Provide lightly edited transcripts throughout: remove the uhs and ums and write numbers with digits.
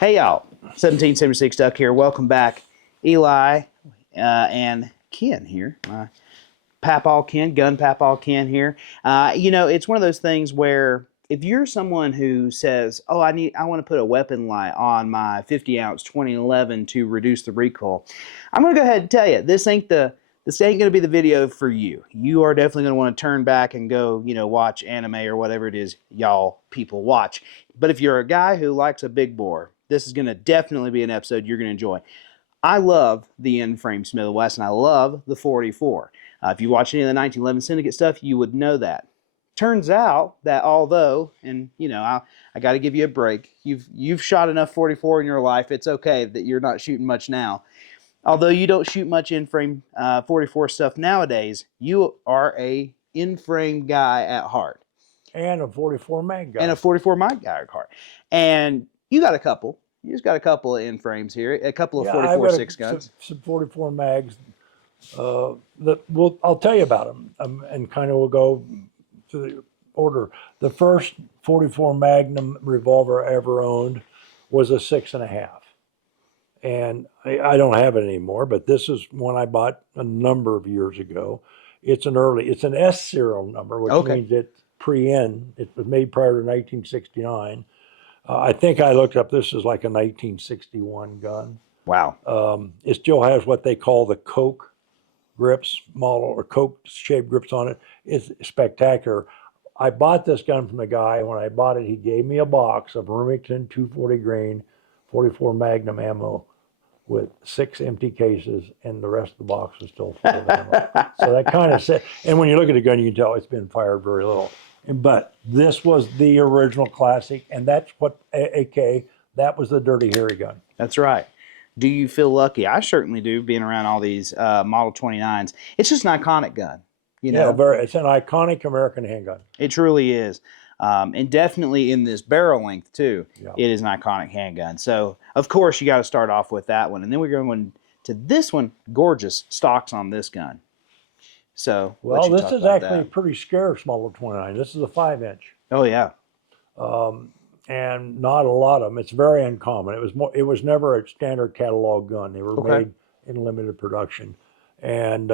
Hey y'all, 1776 Duck here. Welcome back. Eli and Ken here. Papaw Ken, gun Papaw Ken here. It's one of those things where if you're someone who says, "Oh, I want to put a weapon light on my 50-ounce 2011 to reduce the recoil," I'm going to go ahead and tell you this ain't going to be the video for you. You are definitely going to want to turn back and go, watch anime or whatever it is y'all people watch. But if you're a guy who likes a big bore, this is going to definitely be an episode you're going to enjoy. I love the N-frame Smith Wesson. I love the 44. If you watch any of the 1911 Syndicate stuff, you would know that. Turns out that although, and I got to give you a break. You've shot enough 44 in your life. It's okay that you're not shooting much now. Although you don't shoot much in-frame 44 stuff nowadays, you are a in-frame guy at heart. And a 44 mag guy. And a 44 mag guy at heart. And you got a couple. You just got a couple of in-frames here. A couple of 44 six guns. Some 44 mags. I'll tell you about them. And kind of we'll go to the order. The first 44 Magnum revolver I ever owned was a 6.5. And I don't have it anymore, but this is one I bought a number of years ago. It's an S serial number, which means it's pre-N. It was made prior to 1969. I think I looked up, this is like a 1961 gun. Wow. It still has what they call the Coke grips model, or Coke-shaped grips on it. It's spectacular. I bought this gun from the guy. When I bought it, he gave me a box of Remington 240 grain 44 Magnum ammo with 6 empty cases, and the rest of the box was still full of ammo. So that kind of said, and when you look at the gun, you can tell it's been fired very little. But this was the original classic, and that's what, that was the Dirty Harry gun. That's right. Do you feel lucky? I certainly do, being around all these Model 29s. It's just an iconic gun. Yeah, it's an iconic American handgun. It truly is. And definitely in this barrel length too, It is an iconic handgun. So of course you got to start off with that one, and then we're going to this one. Gorgeous stocks on this gun. So well, this is actually pretty scarce Model 29. This is a 5-inch. Oh yeah. And not a lot of them. It's very uncommon. It was never a standard catalog gun. They were made in limited production, and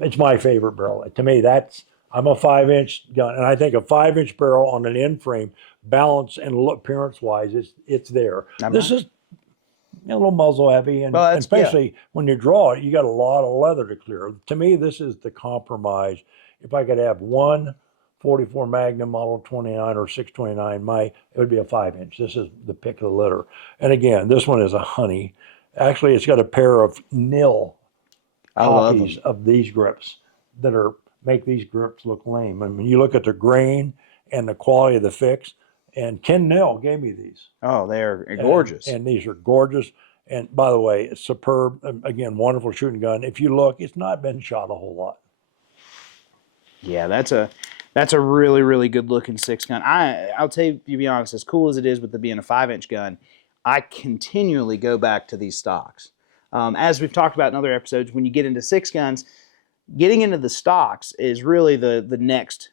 it's my favorite barrel. To me, I'm a 5-inch gun, and I think a 5-inch barrel on an N-frame, balance and appearance-wise, it's there. This is a little muzzle heavy, and especially when you draw it, you got a lot of leather to clear. To me, this is the compromise. If I could have one 44 Magnum Model 29 or 629, it would be a 5-inch. This is the pick of the litter. And again, this one is a honey. Actually, it's got a pair of nil copies of these grips that make these grips look lame. I mean, you look at the grain and the quality of the fix, and Ken Nell gave me these. Oh, they're gorgeous. And these are gorgeous. And by the way, it's superb. Again, wonderful shooting gun. If you look, it's not been shot a whole lot. Yeah, that's a really, really good looking 6 gun. I'll tell you, to be honest, as cool as it is with it being a 5-inch gun, I continually go back to these stocks. As we've talked about in other episodes, when you get into 6 guns, getting into the stocks is really the next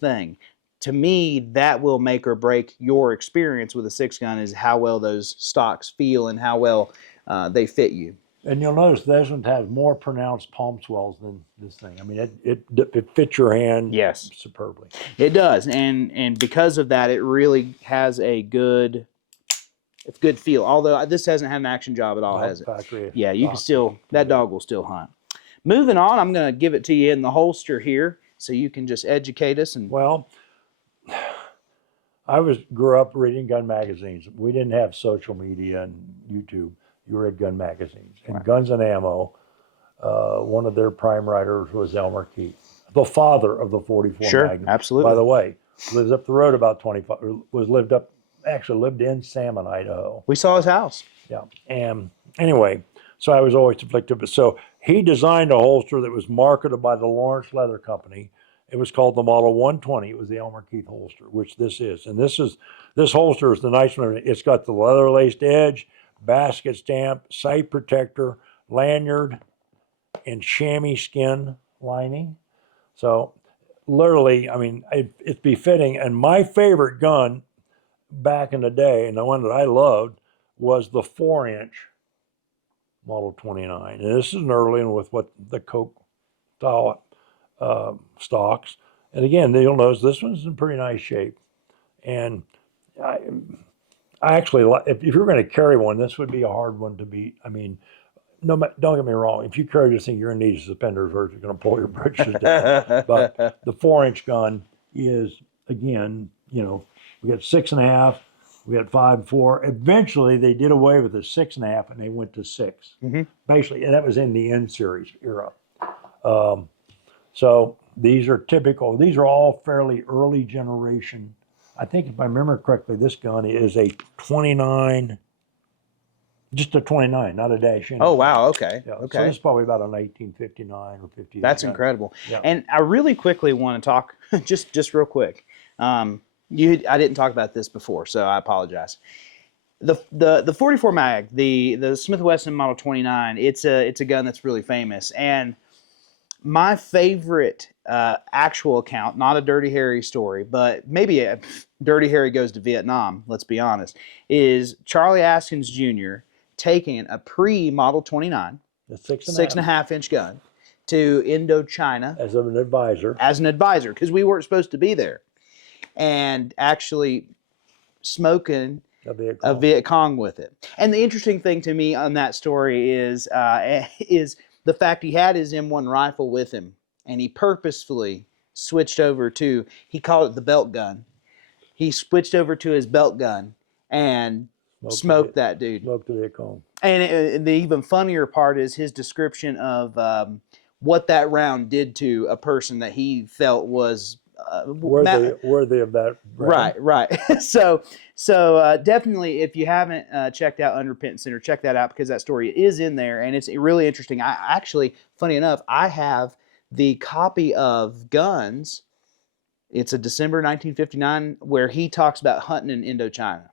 thing. To me, that will make or break your experience with a 6 gun, is how well those stocks feel and how well they fit you. And you'll notice this one has more pronounced palm swells than this thing. I mean, it fits your hand superbly. It does, and because of that, it really has a good feel. Although this hasn't had an action job at all, has it? Factory. Yeah, you can still, that dog will still hunt. Moving on, I'm going to give it to you in the holster here, so you can just educate us. And well, I grew up reading gun magazines. We didn't have social media and YouTube. You read gun magazines. And Guns and Ammo, one of their prime writers was Elmer Keith, the father of the 44 Magnum. Absolutely. By the way, lives up the road about 25, lived in Salmon, Idaho. We saw his house. Yeah. And anyway, so I was always afflicted. So he designed a holster that was marketed by the Lawrence Leather Company. It was called the Model 120. It was the Elmer Keith holster, which this is. And this holster is the nice one. It's got the leather laced edge, basket stamp, sight protector, lanyard, and chamois skin lining. So literally, I mean, it's befitting. And my favorite gun back in the day, and the one that I loved was the 4-inch Model 29. And this is an early one with what the Coke style stocks. And again, you'll notice this one's in pretty nice shape. And I actually, if you're going to carry one, this would be a hard one to beat. I mean, no, don't get me wrong. If you carry this thing, you're going to need suspenders or you're going to pull your britches down. But the 4-inch gun is, again, you know, we got 6.5, we had 5, 4. Eventually, they did away with the 6.5 and they went to 6. Basically, and that was in the N series era. So these are typical. These are all fairly early generation. I think if I remember correctly, this gun is a 29. Just a 29, not a dash. Oh, wow. Okay. Yeah, okay. So this is probably about a 1959 or 58. That's incredible. Yeah. And I really quickly want to talk, just real quick. I didn't talk about this before, so I apologize. The 44 mag, the Smith Wesson Model 29, it's a gun that's really famous. And my favorite actual account, not a Dirty Harry story, but maybe a Dirty Harry goes to Vietnam, let's be honest, is Charlie Askins Jr. taking a pre-Model 29, the 6.5-inch gun, to Indochina as an advisor. As an advisor, because we weren't supposed to be there, and actually smoking a Viet Cong with it. And the interesting thing to me on that story is the fact he had his M1 rifle with him, and he purposefully switched over to, he called it the belt gun. He switched over to his belt gun and smoked that dude. Smoked the Viet Cong. And the even funnier part is his description of what that round did to a person that he felt was worthy of that round. Right. so definitely, if you haven't checked out Unrepentant Sinner, check that out, because that story is in there and it's really interesting. I actually, funny enough, I have the copy of Guns. It's a December 1959 where he talks about hunting in Indochina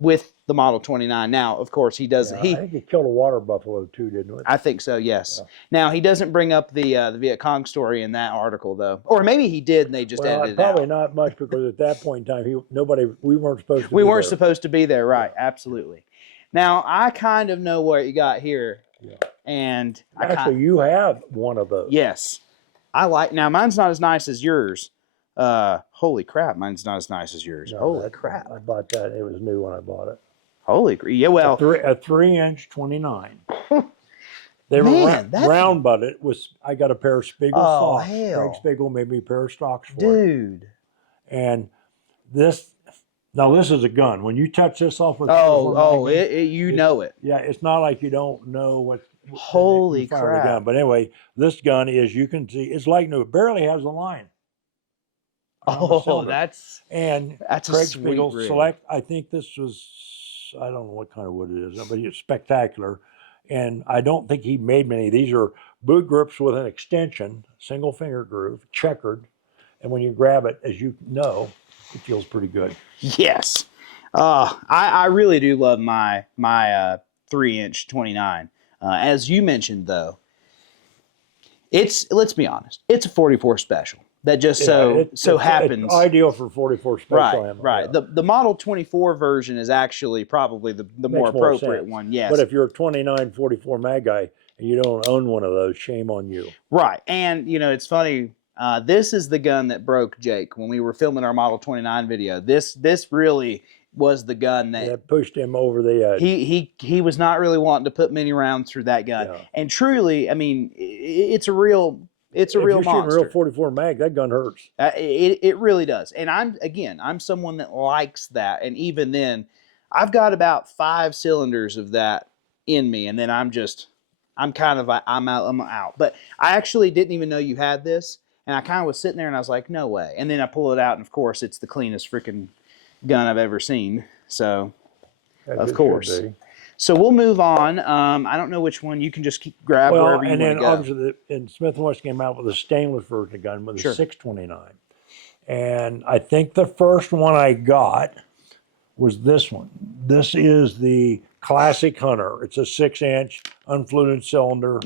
with the Model 29. Now, of course, he does. I think he killed a water buffalo too, didn't he? I think so. Yes. Yeah. Now he doesn't bring up the Viet Cong story in that article, though, or maybe he did and they just edited it out. Probably not much, because at that point in time, we weren't supposed to. We weren't supposed to be there, right? Absolutely. Now I kind of know what you got here, and actually, you have one of those. Yes, I like. Now mine's not as nice as yours. Holy crap, mine's not as nice as yours. No, holy crap! I bought that. It was new when I bought it. Holy, yeah. Well, a 3-inch 29. They were round, but it was. I got a pair of Spiegel socks. Hell. Greg Spiegel made me a pair of stocks for dude. it. And this is a gun. When you touch this off with you know it. Yeah, it's not like you don't know what. Holy crap! Gun. But anyway, this gun is, you can see, it's like new. It barely has a line. Oh, that's Craig a Spiegel sweet Select. I think this was, I don't know what kind of wood it is, but it's spectacular. And I don't think he made many. These are boot grips with an extension, single finger groove, checkered. And when you grab it, as you know, it feels pretty good. Yes. I really do love my 3-inch 29. As you mentioned, though, let's be honest, it's a 44 special. That just so happens. It's ideal for 44 special ammo. Right. Yeah. The Model 24 version is actually probably the more appropriate one. Yes. But if you're a 29 44 mag guy and you don't own one of those, shame on you. Right. And it's funny. This is the gun that broke Jake when we were filming our Model 29 video. This really was the gun that pushed him over the edge. He was not really wanting to put many rounds through that gun. Yeah. And truly, I mean, it's a real monster. If you're shooting a real 44 mag, that gun hurts. It really does. And I'm someone that likes that. And even then, I've got about 5 cylinders of that in me, and then I'm out. But I actually didn't even know you had this, and I kind of was sitting there and I was like, no way. And then I pull it out, and of course, it's the cleanest freaking gun I've ever seen. So, of course. So we'll move on. I don't know which one. You can just grab wherever you want to go. And then obviously, Smith & Wesson came out with a stainless version of the gun with a 629. And I think the first one I got was this one. This is the Classic Hunter. It's a 6-inch unfluted cylinder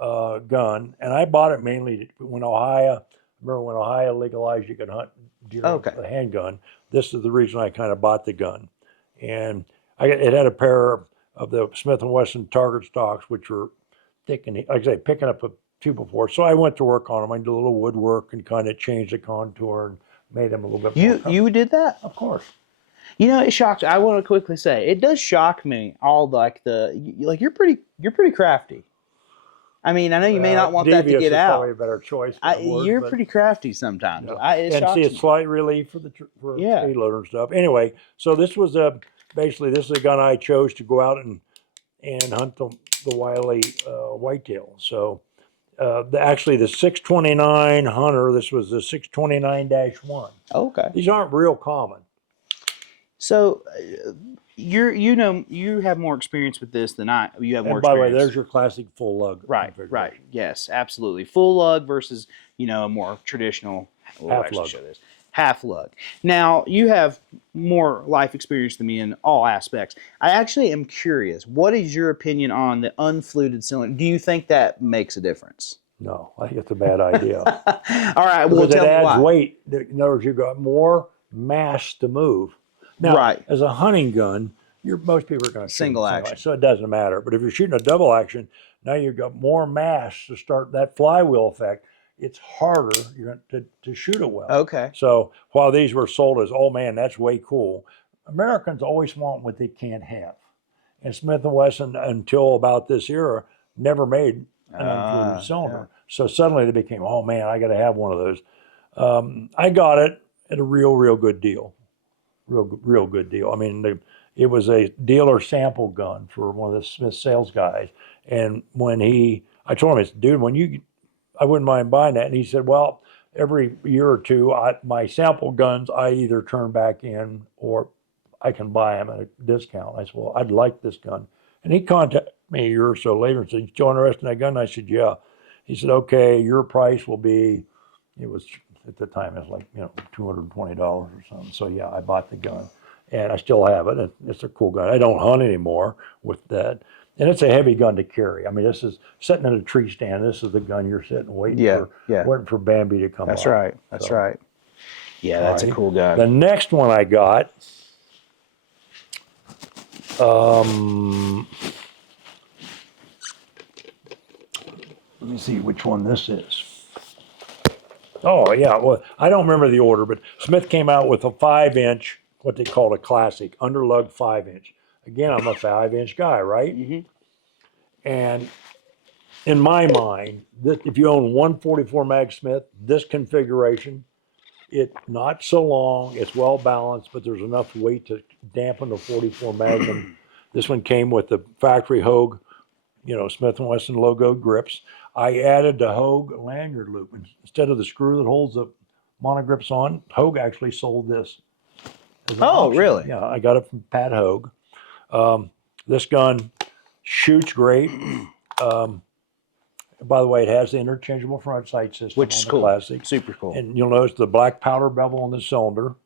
gun. And I bought it mainly when Ohio legalized you could hunt deer with a handgun. this is the reason I kind of bought the gun. And it had a pair of the Smith & Wesson target stocks, which were thick and, like I say, picking up a few before. So I went to work on them. I did a little woodwork and kind of changed the contour and made them a little bit more. You did that? Of course. You know, it shocks. I want to quickly say it does shock me. All like you're pretty crafty. I mean, I know you may not want that to get out. Probably a better choice. You're pretty crafty sometimes. Yeah. It and shocks see, it's me. slight relief for speed loader and stuff. Anyway, so this was basically this is a gun I chose to go out and hunt the wily whitetail. So actually the 629 Hunter, this was the 629-1. Okay. These aren't real common. So you have more experience with this than I. You have more And by the way, experience. there's your classic full lug. Right. Yes, absolutely. Full lug versus, a more traditional Half lug. Half lug. Now, you have more life experience than me in all aspects. I actually am curious. What is your opinion on the unfluted cylinder? Do you think that makes a difference? No, I think it's a bad idea. All right. Well, tell me why. It adds weight. In other words, you've got more mass to move. Now, as a hunting gun, most people are going to shoot single action, so it doesn't matter. But if you're shooting a double action, now you've got more mass to start that flywheel effect. It's harder to shoot it well. Okay. So while these were sold as, oh man, that's way cool, Americans always want what they can't have. And Smith & Wesson, until about this era, never made an unfluted cylinder. Yeah. So suddenly they became, oh man, I got to have one of those. I got it at a real good deal. Real good deal. I mean, it was a dealer sample gun for one of the Smith sales guys. And when I told him, I said, dude, I wouldn't mind buying that. And he said, well, every year or two, my sample guns, I either turn back in or I can buy them at a discount. I said, well, I'd like this gun. And he contacted me a year or so later and said, you still interested in that gun? I said, yeah. He said, okay, your price will be, at the time, it was like, $220 or something. So yeah, I bought the gun and I still have it. It's a cool gun. I don't hunt anymore with that. And it's a heavy gun to carry. I mean, this is sitting in a tree stand. This is the gun you're sitting waiting for Bambi to come That's up. right. That's right. Yeah, that's a cool gun. The next one I got, let me see which one this is. Oh, yeah. Well, I don't remember the order, but Smith came out with a 5-inch, what they called a classic, underlug 5-inch. Again, I'm a 5-inch guy, right? Mm-hmm. And in my mind, if you own 144 Mag Smith, this configuration, it's not so long, it's well balanced, but there's enough weight to dampen the 44 Magnum. This one came with the factory Hogue, Smith & Wesson logo grips. I added the Hogue lanyard loop. Instead of the screw that holds the monogrips on, Hogue actually sold this. Oh, really? Yeah, I got it from Pat Hogue. This gun shoots great. By the way, it has the interchangeable front sight system, which is cool. Classic. Super cool. And you'll notice the black powder bevel on the cylinder.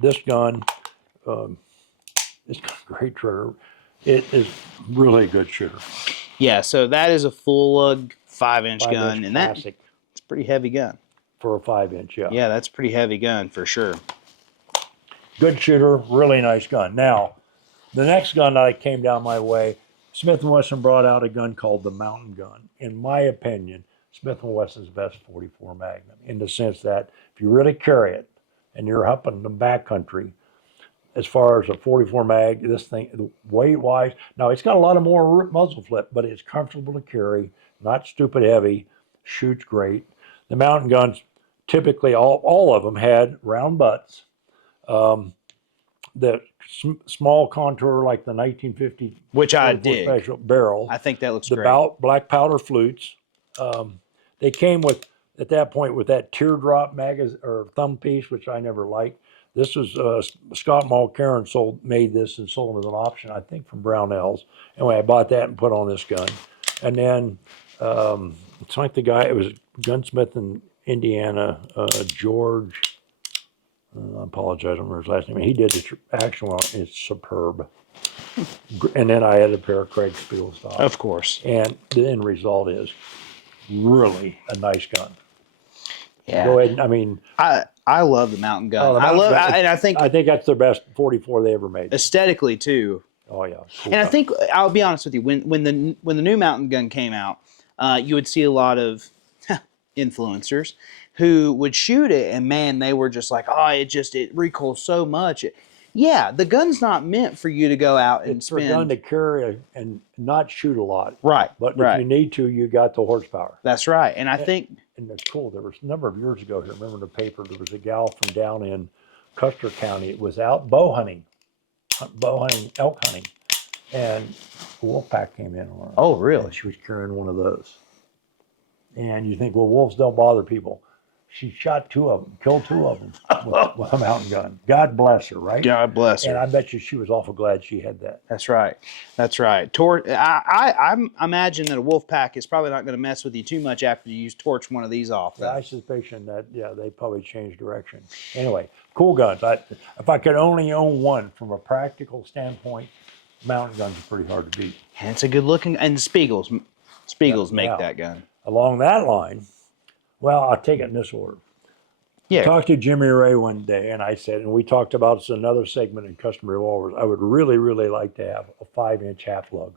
This gun, it's got a great trigger. It is really a good shooter. Yeah, so that is a full lug 5-inch gun, and classic. It's a pretty heavy gun. For a 5-inch, yeah. Yeah, that's a pretty heavy gun for sure. Good shooter, really nice gun. Now, the next gun that came down my way, Smith & Wesson brought out a gun called the Mountain Gun. In my opinion, Smith & Wesson's best 44 Magnum, in the sense that if you really carry it and you're up in the backcountry, as far as a 44 mag, this thing, weight-wise, now it's got a lot of more muzzle flip, but it's comfortable to carry, not stupid heavy, shoots great. The Mountain Guns, typically all of them had round butts. The small contour like the 1950, which I dig, special barrel. I think that looks great. The black powder flutes. They came with, at that point, with that teardrop magazine or thumb piece, which I never liked. This was Scott Mulcairn made this and sold it as an option, I think, from Brownells. Anyway, I bought that and put on this gun. And then it's like the guy, it was a gunsmith in Indiana, George. I apologize, I don't remember his last name. He did the action one. It's superb. And then I had a pair of Craig Spiel stocks. Of course. And the end result is really a nice gun. Yeah. Go ahead. I mean, I love the mountain gun. oh, the mountain gun, and I think that's their best 44 they ever made. aesthetically too. Oh yeah. Cool And I gun. think I'll be honest with you, when the new mountain gun came out, you would see a lot of influencers who would shoot it, and man, they were just like, oh, it recoils so much. Yeah, the gun's not meant for you to go out and it's for a gun to carry and not shoot a lot. Right. But right. if you need to, you got the horsepower. That's right. And I think, and it's cool. There was a number of years ago here. Remember in the paper, there was a gal from down in Custer County. It was out bow hunting, elk hunting, and a wolf pack came in on her. oh, really? And she was carrying one of those. And you think, well, wolves don't bother people. She shot 2 of them, killed 2 of them with a mountain gun. God bless her, right? God bless her. And I bet you she was awful glad she had that. That's right. That's right. I imagine that a wolf pack is probably not going to mess with you too much after you torch one of these off. I suspicion that, they probably changed direction. Anyway, cool guns. If I could only own one from a practical standpoint, mountain guns are pretty hard to beat. And it's a good looking, and Spiegels make that gun. Along that line, well, I'll take it in this order. Yeah. I talked to Jimmy Ray one day, and I said, and we talked about this in another segment in Custom Revolvers, I would really, really like to have a 5-inch half lug.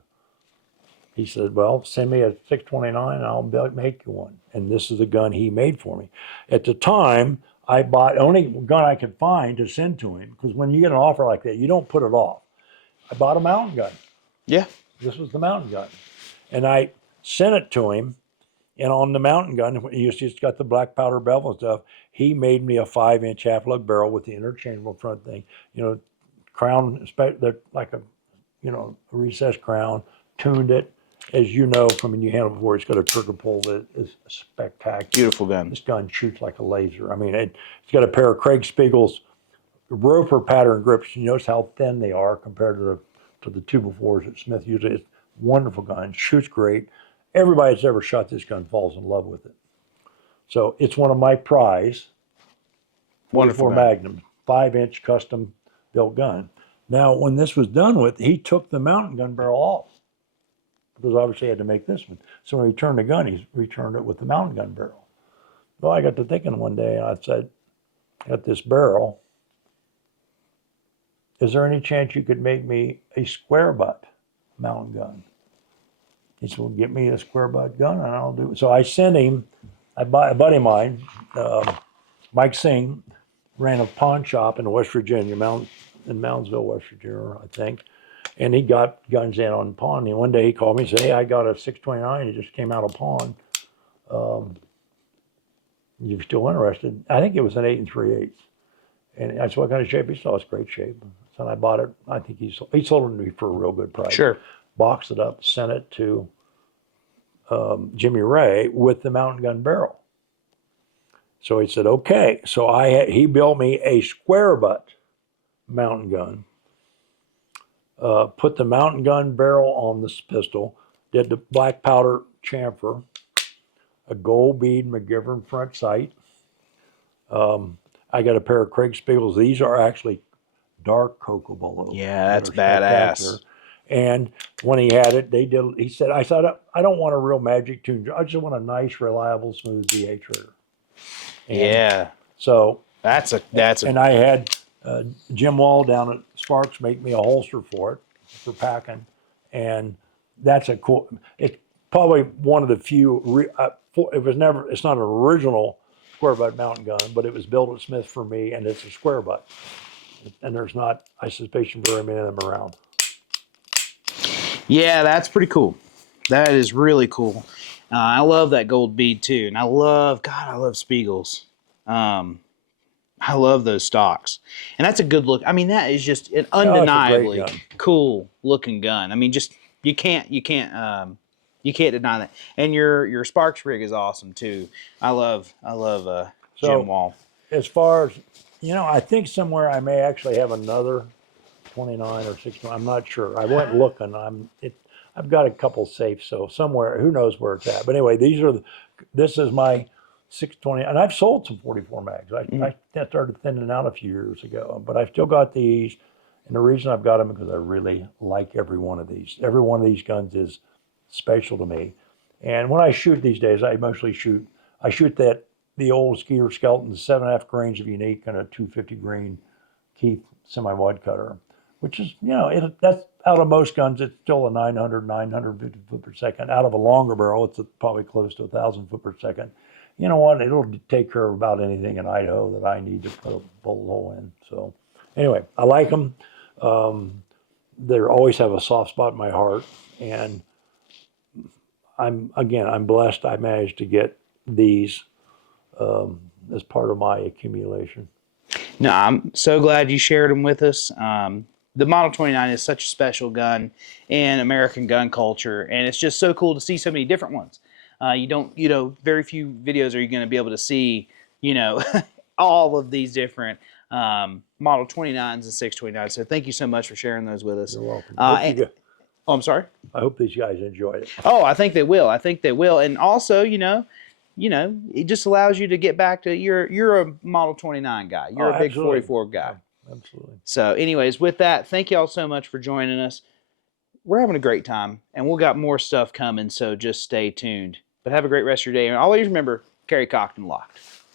He said, well, send me a 629 and I'll make you one. And this is the gun he made for me. At the time, I bought only gun I could find to send to him, because when you get an offer like that, you don't put it off. I bought a mountain gun. Yeah. This was the mountain gun. And I sent it to him. And on the mountain gun, he's just got the black powder bevel and stuff. He made me a 5-inch half lug barrel with the interchangeable front thing. Crown, like a recessed crown. Tuned it, as you know from when you handled it before. It's got a trigger pull that is spectacular. Beautiful gun. This gun shoots like a laser. I mean, it's got a pair of Craig Spiegel's roper pattern grips. You notice how thin they are compared to the 2x4s that Smith used. It's a wonderful gun. Shoots great. Everybody that's ever shot this gun falls in love with it. So it's one of my prize. Wonderful Magnum, 5-inch custom built gun. Now, when this was done with, he took the mountain gun barrel off, because obviously he had to make this one. So when he returned the gun, he returned it with the mountain gun barrel. Well, I got to thinking one day, and I said, I got this barrel. Is there any chance you could make me a square butt mountain gun? He said, well, get me a square butt gun and I'll do it. So I sent him, a buddy of mine, Mike Singh, ran a pawn shop in West Virginia, in Moundsville, West Virginia, I think. And he got guns in on pawn. And one day he called me and said, hey, I got a 629. It just came out of pawn. You're still interested? I think it was an 8 3/8. And I said, what kind of shape? He said, it's great shape. So I bought it. I think he sold it to me for a real good price. Sure. Boxed it up, sent it to Jimmy Ray with the mountain gun barrel. So he said, okay. So he built me a square butt mountain gun, put the mountain gun barrel on this pistol, did the black powder chamfer, a gold bead McGivern front sight. I got a pair of Craig Spiegel's. These are actually dark cocoa bullets. Yeah, that's badass. And when he had it, he said, I don't want a real magic tune. I just want a nice, reliable, smooth DA trigger. And yeah. So and I had Jim Wall down at Sparks make me a holster for it, for packing. And that's it's probably one of the few, it's not an original square butt mountain gun, but it was built at Smith for me, and it's a square butt. And there's not, I suspicion, very many of them around. Yeah, that's pretty cool. That is really cool. I love that gold bead too, and I love Spiegel's. I love those stocks, and that's a good look. I mean, that is just an undeniably cool looking gun. I mean, just you can't deny that. And your Sparks rig is awesome too. I love Jim Wall. As far as I think somewhere I may actually have another 29 or 69. I'm not sure. I went looking. I've got a couple safes, so somewhere, who knows where it's at. But anyway, this is my 620, and I've sold some 44 mags. I started thinning out a few years ago, but I've still got these. And the reason I've got them is because I really like every one of these. Every one of these guns is special to me. And when I shoot these days, I shoot the old Skeeter Skeleton 7.5 grains of unique and a 250 grain Keith semi-wide cutter, which is, you know, that's out of most guns, it's still a 950 foot per second. Out of a longer barrel, it's probably close to 1,000 foot per second. You know what? It'll take care of about anything in Idaho that I need to put a bullet hole in. So anyway, I like them. They always have a soft spot in my heart, and I'm blessed. I managed to get these as part of my accumulation. No, I'm so glad you shared them with us. The Model 29 is such a special gun in American gun culture, and it's just so cool to see so many different ones. Very few videos are you going to be able to see, all of these different Model 29s and 629s. So thank you so much for sharing those with us. You're welcome. Oh, I'm sorry? I hope these guys enjoyed it. Oh, I think they will. And also, it just allows you to get back to you're a Model 29 guy. You're a big absolutely. 44 guy. Absolutely. So anyways, with that, thank you all so much for joining us. We're having a great time, and we'll got more stuff coming, so just stay tuned. But have a great rest of your day. And always remember, carry cocked and locked.